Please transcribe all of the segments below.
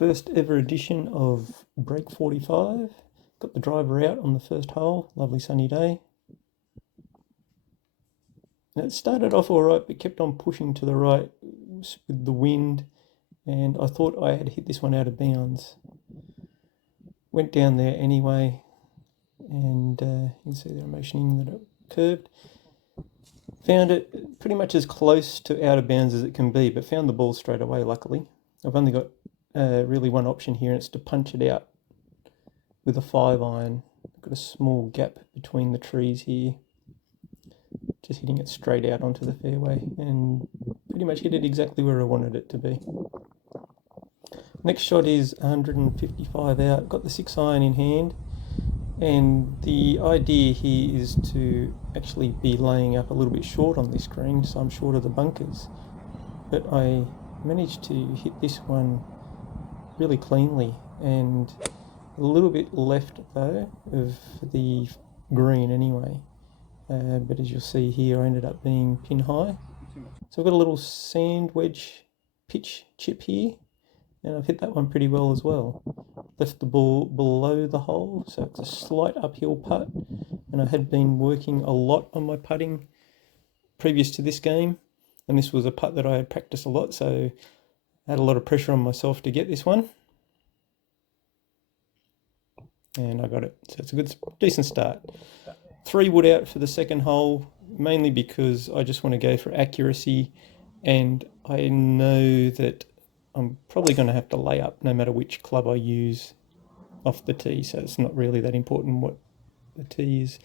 First ever edition of Break 45. Got the driver out on the first hole, lovely sunny day. And it started off all right, but kept on pushing to the right with the wind, and I thought I had hit this one out of bounds. Went down there anyway, and you can see they're motioning that it curved. Found it pretty much as close to out of bounds as it can be, but found the ball straight away, luckily. I've only got really one option here, and it's to punch it out with a 5-iron. I've got a small gap between the trees here, just hitting it straight out onto the fairway, and pretty much hit it exactly where I wanted it to be. Next shot is 155 out, got the 6-iron in hand, and the idea here is to actually be laying up a little bit short on this green, so I'm short of the bunkers. But I managed to hit this one really cleanly, and a little bit left though of the green anyway. But as you'll see here, I ended up being pin high. So I've got a little sand wedge pitch chip here, and I've hit that one pretty well as well. Left the ball below the hole, so it's a slight uphill putt, and I had been working a lot on my putting previous to this game, and this was a putt that I had practiced a lot, so I had a lot of pressure on myself to get this one, and I got it. So it's a good, decent start. 3 wood out for the second hole, mainly because I just want to go for accuracy, and I know that I'm probably going to have to lay up no matter which club I use off the tee, so it's not really that important what the tee is.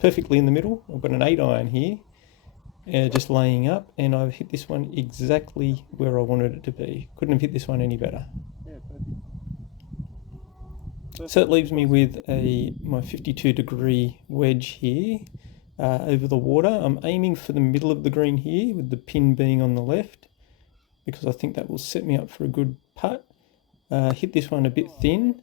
Perfectly in the middle. I've got an 8-iron here, just laying up, and I've hit this one exactly where I wanted it to be. Couldn't have hit this one any better. So it leaves me with my 52-degree wedge here over the water. I'm aiming for the middle of the green here, with the pin being on the left, because I think that will set me up for a good putt. Hit this one a bit thin,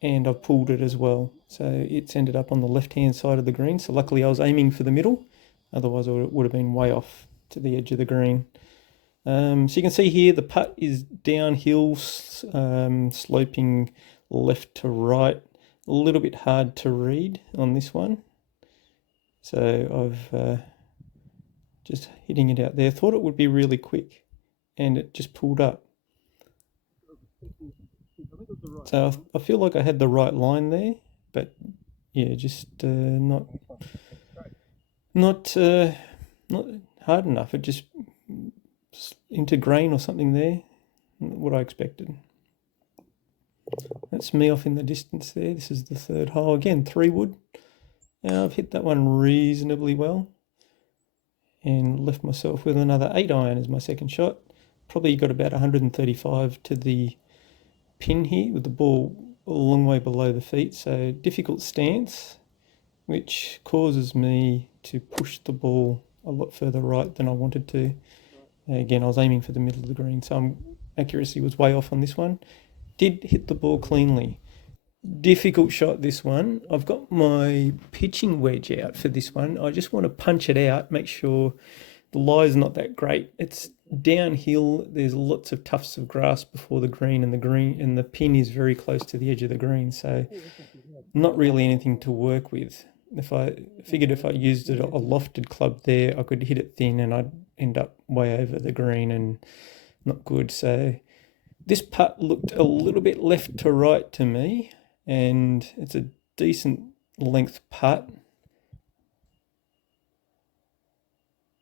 and I've pulled it as well. So it's ended up on the left-hand side of the green. So luckily I was aiming for the middle, otherwise it would have been way off to the edge of the green. So you can see here the putt is downhill, sloping left to right. A little bit hard to read on this one. So I've just hitting it out there. Thought it would be really quick, and it just pulled up. So I feel like I had the right line there, but yeah, just not hard enough. It just into grain or something there, what I expected. That's me off in the distance there. This is the third hole. Again, 3 wood. Now I've hit that one reasonably well, and left myself with another 8-iron as my second shot. Probably got about 135 to the pin here, with the ball a long way below the feet, so difficult stance, which causes me to push the ball a lot further right than I wanted to. Again, I was aiming for the middle of the green, so accuracy was way off on this one. Did hit the ball cleanly. Difficult shot, this one. I've got my pitching wedge out for this one. I just want to punch it out, make sure the lie's not that great. It's downhill. There's lots of tufts of grass before the green, and the pin is very close to the edge of the green, so not really anything to work with. If I used a lofted club there, I could hit it thin and I'd end up way over the green and not good. So this putt looked a little bit left to right to me, and it's a decent length putt.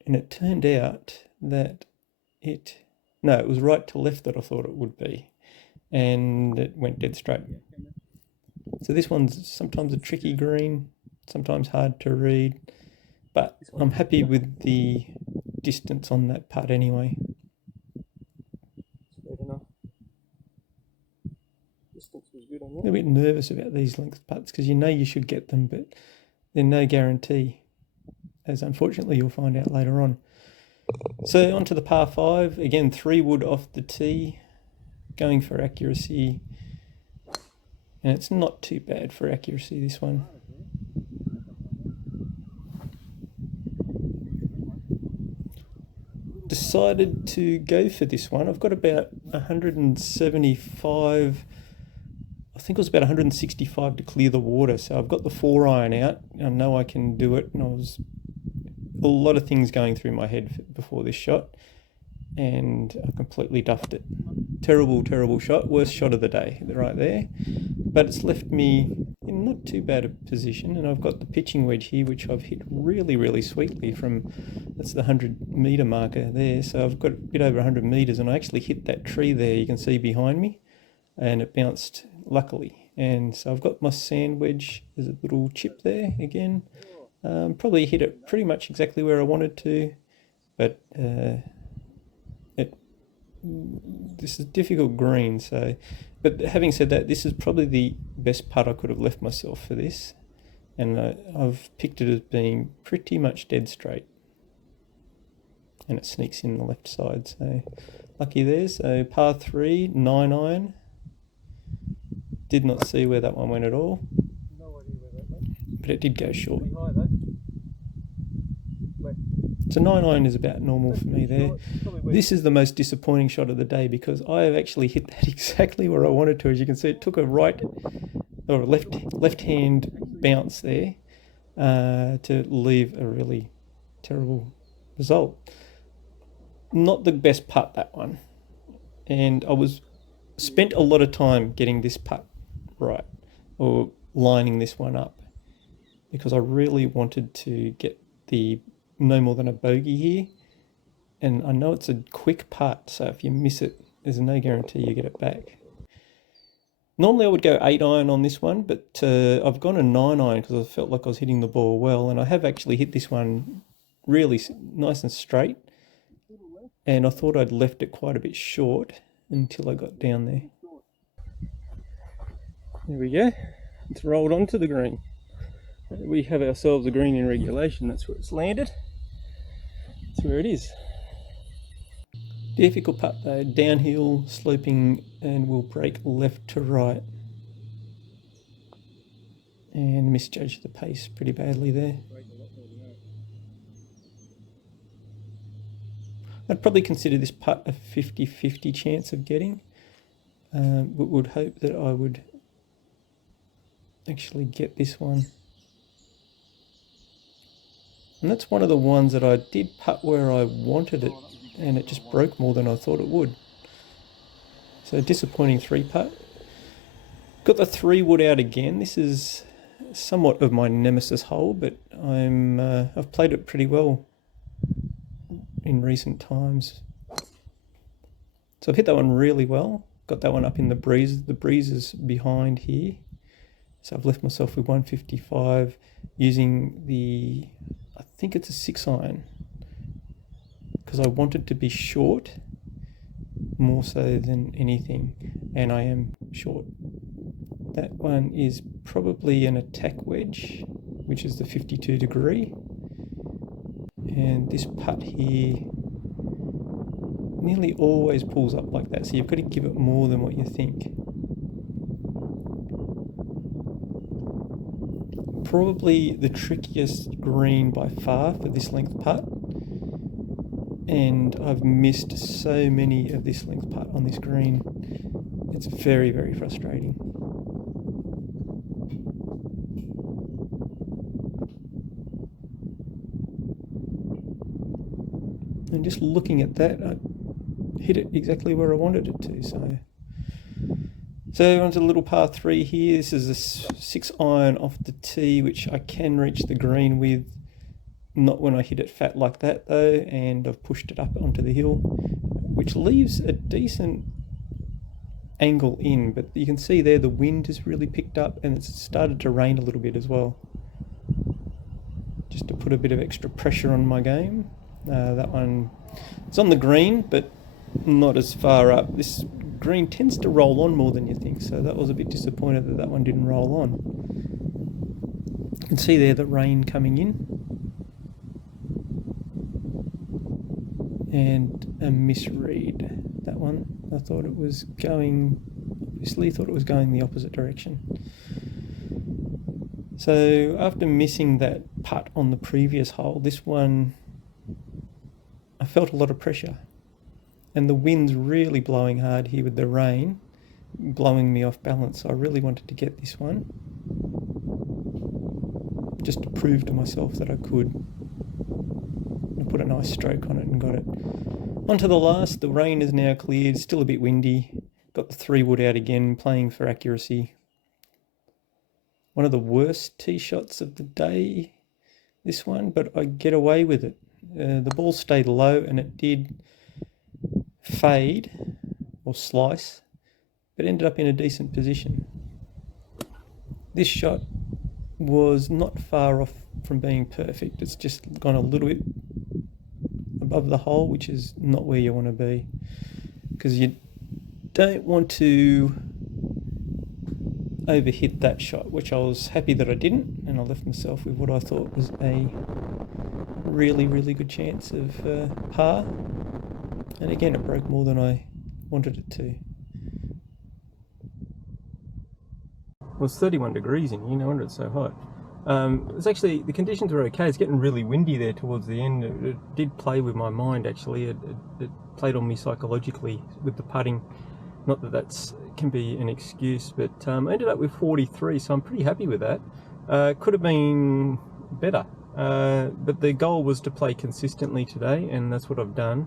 And it turned out that it was right to left that I thought it would be, and it went dead straight. So this one's sometimes a tricky green, sometimes hard to read, but I'm happy with the distance on that putt anyway. A little bit nervous about these length putts, because you know you should get them, but they're no guarantee, as unfortunately you'll find out later on. So on to the par 5, again 3 wood off the tee, going for accuracy, and it's not too bad for accuracy, this one. decided to go for this one. I've got about 175, I think it was about 165 to clear the water. So I've got the 4-iron out. I know I can do it, and I was a lot of things going through my head before this shot, and I completely duffed it. Terrible, terrible shot. Worst shot of the day right there. But it's left me in not too bad a position, and I've got the pitching wedge here, which I've hit really, really sweetly from, that's the 100-metre marker there. So I've got a bit over 100 metres, and I actually hit that tree there, you can see behind me, and it bounced luckily. And so I've got my sand wedge, there's a little chip there again. Probably hit it pretty much exactly where I wanted to, but this is difficult green. So, but having said that, this is probably the best putt I could have left myself for this, and I've picked it as being pretty much dead straight, and it sneaks in the left side. So lucky there. So par 3, 9-iron. Did not see where that one went at all. No idea where that went. But it did go short. Pretty high though. So 9-iron is about normal for me there. This is the most disappointing shot of the day, because I have actually hit that exactly where I wanted to. As you can see, it took a right or left hand bounce there to leave a really terrible result. Not the best putt, that one. And I spent a lot of time getting this putt right, or lining this one up, because I really wanted to get the no more than a bogey here, and I know it's a quick putt, so if you miss it, there's no guarantee you get it back. Normally I would go 8-iron on this one, but I've gone a 9-iron because I felt like I was hitting the ball well, and I have actually hit this one really nice and straight, and I thought I'd left it quite a bit short until I got down there. There we go, it's rolled onto the green. We have ourselves a green in regulation, that's where it's landed. That's where it is. Difficult putt though, downhill, sloping, and will break left to right. And misjudged the pace pretty badly there. I'd probably consider this putt a 50-50 chance of getting. But would hope that I would actually get this one. And that's one of the ones that I did putt where I wanted it, and it just broke more than I thought it would. So disappointing 3-putt. Got the 3-wood out again. This is somewhat of my nemesis hole, but I've played it pretty well in recent times. So I've hit that one really well. Got that one up in the breeze. The breeze is behind here. So I've left myself with 155 using the, I think it's a 6-iron, because I wanted to be short more so than anything, and I am short. That one is probably an attack wedge, which is the 52 degree, and this putt here nearly always pulls up like that, so you've got to give it more than what you think. Probably the trickiest green by far for this length putt, and I've missed so many of this length putt on this green. It's very, very frustrating. And just looking at that, I hit it exactly where I wanted it to. So onto the little par 3 here. This is a 6-iron off the tee, which I can reach the green with. Not when I hit it fat like that though, and I've pushed it up onto the hill, which leaves a decent angle in, but you can see there the wind has really picked up and it's started to rain a little bit as well. Just to put a bit of extra pressure on my game. That one, it's on the green, but not as far up. This green tends to roll on more than you think, so that was a bit disappointed that that one didn't roll on. You can see there the rain coming in, and a misread. That one, I thought it was going, obviously thought it was going the opposite direction. So after missing that putt on the previous hole, this one I felt a lot of pressure. And the wind's really blowing hard here with the rain, blowing me off balance. So I really wanted to get this one, just to prove to myself that I could. I put a nice stroke on it and got it. Onto the last, the rain is now cleared, still a bit windy. Got the 3-wood out again, playing for accuracy. One of the worst tee shots of the day, this one, but I get away with it. The ball stayed low and it did fade or slice, but ended up in a decent position. This shot was not far off from being perfect. It's just gone a little bit above the hole, which is not where you want to be, because you don't want to overhit that shot, which I was happy that I didn't, and I left myself with what I thought was a really, really good chance of par. And again, it broke more than I wanted it to. Well, it's 31 degrees in here, no wonder it's so hot. It's actually, the conditions were okay. It's getting really windy there towards the end. It did play with my mind, actually. It played on me psychologically with the putting. Not that that's can be an excuse, but I ended up with 43, so I'm pretty happy with that. Could have been better, but the goal was to play consistently today, and that's what I've done.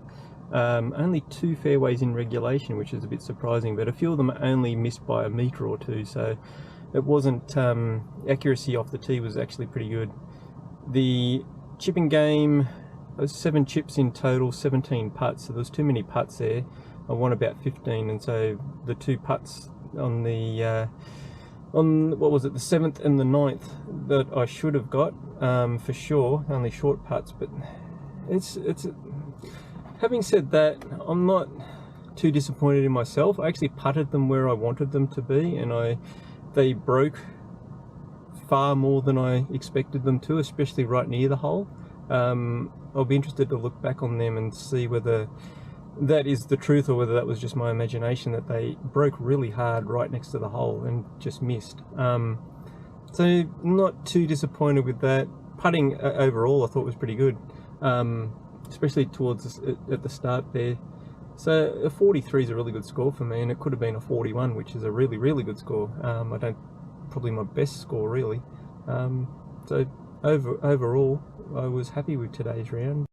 Only 2 fairways in regulation, which is a bit surprising, but a few of them only missed by a metre or 2, so it wasn't, accuracy off the tee was actually pretty good. The chipping game, there was 7 chips in total, 17 putts, so there was too many putts there. I won about 15, and so the 2 putts on the on what was it, the 7th and the 9th that I should have got, for sure, only short putts. But it's having said that, I'm not too disappointed in myself. I actually putted them where I wanted them to be, and they broke far more than I expected them to, especially right near the hole. I'll be interested to look back on them and see whether that is the truth or whether that was just my imagination, that they broke really hard right next to the hole and just missed. So not too disappointed with that. Putting overall I thought was pretty good, especially towards at the start there. So a 43 is a really good score for me, and it could have been a 41, which is a really, really good score. Probably my best score really. So overall I was happy with today's round.